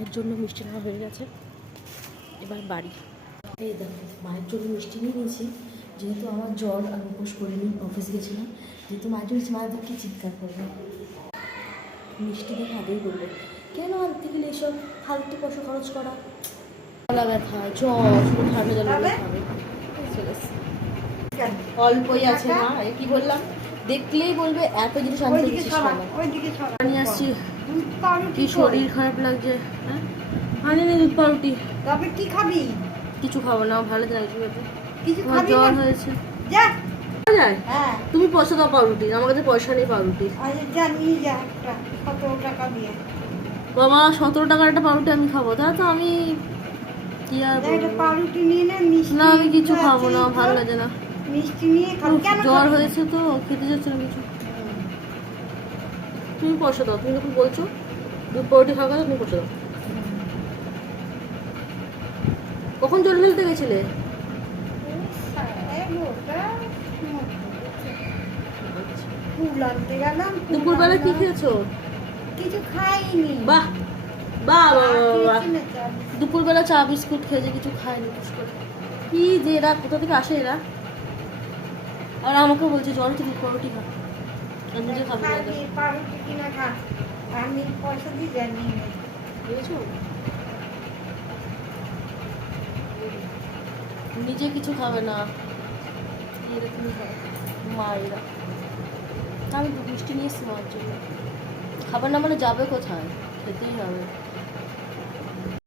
মায়ের জন্য মিষ্টি নেওয়া হয়ে গেছে, এবার বাড়ি। এই দেখো মায়ের জন্য মিষ্টি নিয়ে নিয়েছি, যেহেতু আমার জ্বর আর উপোস করিনি, অফিস গেছিলাম, যেহেতু মায়ের জন্য মায়ের দেখে চিৎকার করবে, মিষ্টি দেখে আদেই করবে কেন আনতে গেলে এসব ফালতু পয়সা খরচ করা। গলা ব্যথা জ্বর শুধু ঠান্ডা জল খাবে, অল্পই আছে না, কি বললাম দেখলেই বলবে এত জিনিস আনতে দিচ্ছিস কেন। নিয়ে আসছি, কি শরীর খারাপ লাগছে। হ্যাঁ আনিনি দুধ পাউরুটি। তবে কি খাবি? কিছু খাবো না, ভালো লাগে কিছু আমার খাবি জ্বর না? হয়েছে। যা। যায় হ্যাঁ তুমি পয়সা দাও পাউরুটি, আমার কাছে পয়সা নেই পাউরুটি। আচ্ছা যা নিয়ে যা একটা 17 টাকা দিয়ে। বাবা 17 টাকার একটা পাউরুটি আমি খাবো? তা তো আমি কি আর যা একটা বলবো। পাউরুটি নিয়ে নে, মিষ্টি না আমি কিছু তো খাবো না, আছেই তো। ভালো লাগে না। মিষ্টি নিয়ে খাবি কেন? জ্বর খাবি? হয়েছে তো খেতে যাচ্ছে না কিছু। তুমি পয়সা দাও, তুমি যখন বলছো দুধ পাউরুটি খাওয়া কথা, তুমি পয়সা দাও। কখন জল ফেলতে গেছিলে? ফুল আনতে গেলাম। দুপুরবেলা কি খেয়েছো? কিছু খাইনি। বাহ বাহ বাহ বাহ, বাহ। খেয়েছি না, চা বিস্কুট। দুপুরবেলা চা বিস্কুট খেয়েছে, কিছু খায়নি পুষ করে। কি যে এরা কোথা থেকে আসে এরা, আর আমাকে বলছে জ্বর তো দুধ পাউরুটি খা, আমি নিজে খাবো না। খাবি, পাউরুটি কিনে খা। আমি পয়সা দিয়ে জানি না। বুঝেছো, নিজে কিছু খাবে না, এরকমই হয় মায়েরা। আমি মিষ্টি নিয়ে এসছি মার জন্য, খাবার না মানে যাবে কোথায়, খেতেই হবে।